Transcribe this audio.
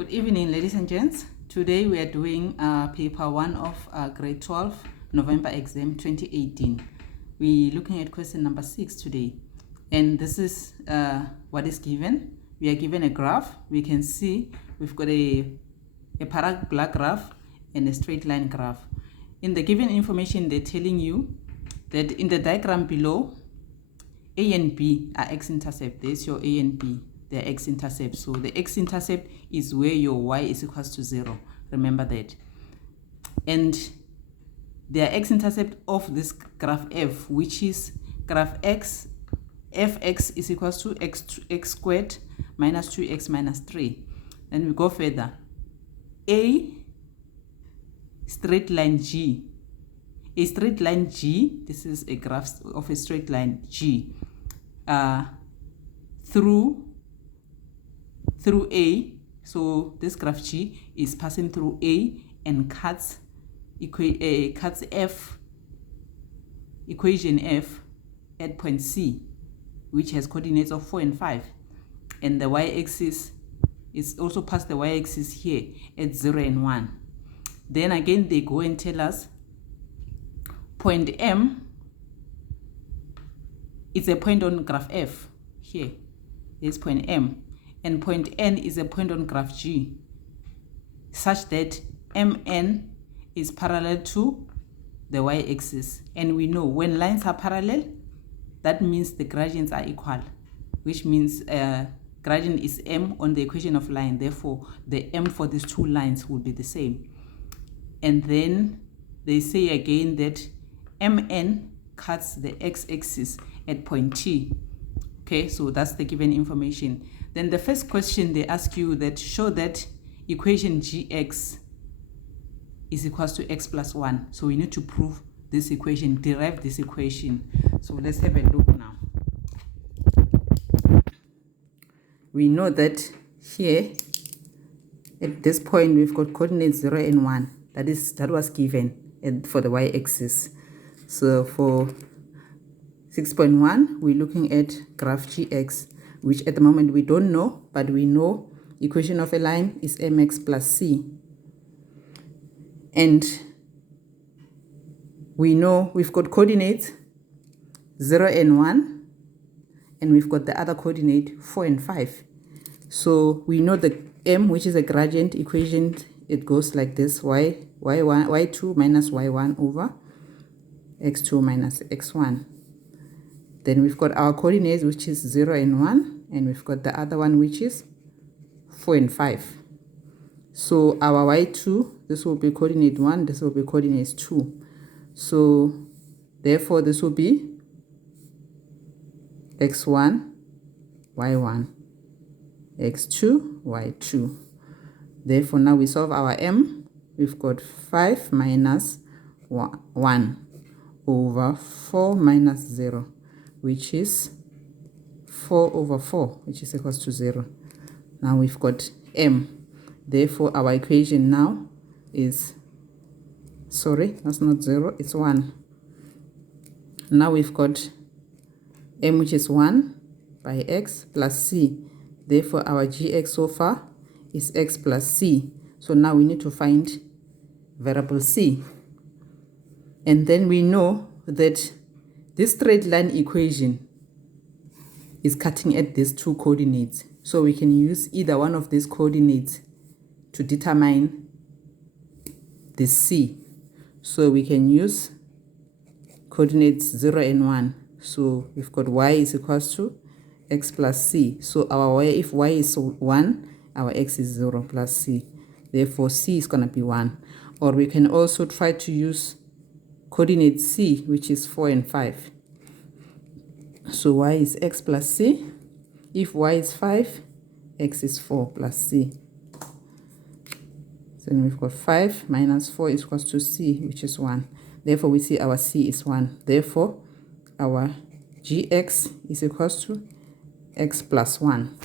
Good evening, ladies and gents. Today we are doing paper 1 of grade 12 November exam 2018. We're looking at question number 6 today, and this is what is given. We are given a graph. We can see we've got a parabola graph and a straight line graph. In the given information, they're telling you that in the diagram below, A and B are x-intercept. There's your A and B. They're x-intercept. So the x-intercept is where your y is equals to 0. Remember that. And they are x-intercept of this graph f, which is graph x, fx is equals to x squared minus 2x minus 3. Then we go further. A straight line G. A straight line G, this is a graph of a straight line G, through A. So this graph G is passing through A and cuts equation F at point C, which has coordinates of 4 and 5. And the y-axis is also past the y-axis here at 0 and 1. Then again, they go and tell us point M is a point on graph F here. There's point M. And point N is a point on graph G, such that MN is parallel to the y-axis. And we know when lines are parallel, that means the gradients are equal, which means gradient is M on the equation of line. Therefore, the M for these two lines will be the same. And then they say again that MN cuts the x-axis at point T. Okay, so that's the given information. Then the first question they ask you that show that equation gx is equals to x plus 1. So we need to prove this equation, derive this equation. So let's have a look now. We know that here at this point we've got coordinates 0 and 1. That was given for the y-axis. So for 6.1 we're looking at graph gx, which at the moment we don't know, but we know equation of a line is mx plus c. And we know we've got coordinates 0 and 1, and we've got the other coordinate 4 and 5. So we know the m, which is a gradient equation, it goes like this: y2 minus y1 over x2 minus x1. Then we've got our coordinates, which is 0 and 1, and we've got the other one, which is 4 and 5. So our y2, this will be coordinate 1, this will be coordinate 2. So therefore this will be x1, y1, x2, y2. Therefore now we solve our m. We've got 5 minus 1 over 4 minus 0, which is 4 over 4, which is equals to 0. Now we've got m. Therefore, our equation now is, sorry, that's not 0, it's 1. Now we've got m, which is 1 by x plus c. Therefore, our gx so far is x plus c. So now we need to find variable c. And then we know that this straight line equation is cutting at these two coordinates. So we can use either one of these coordinates to determine the c. So we can use coordinates 0 and 1. So we've got y is equals to x plus c. So our y, if y is 1, our x is 0 plus c. Therefore, c is going to be 1. Or we can also try to use coordinate c, which is 4 and 5. So y is x plus c. If y is 5, x is 4 plus c. So then we've got 5 minus 4 is equals to c, which is 1. Therefore, we see our c is 1. Therefore, our gx is equals to x plus 1.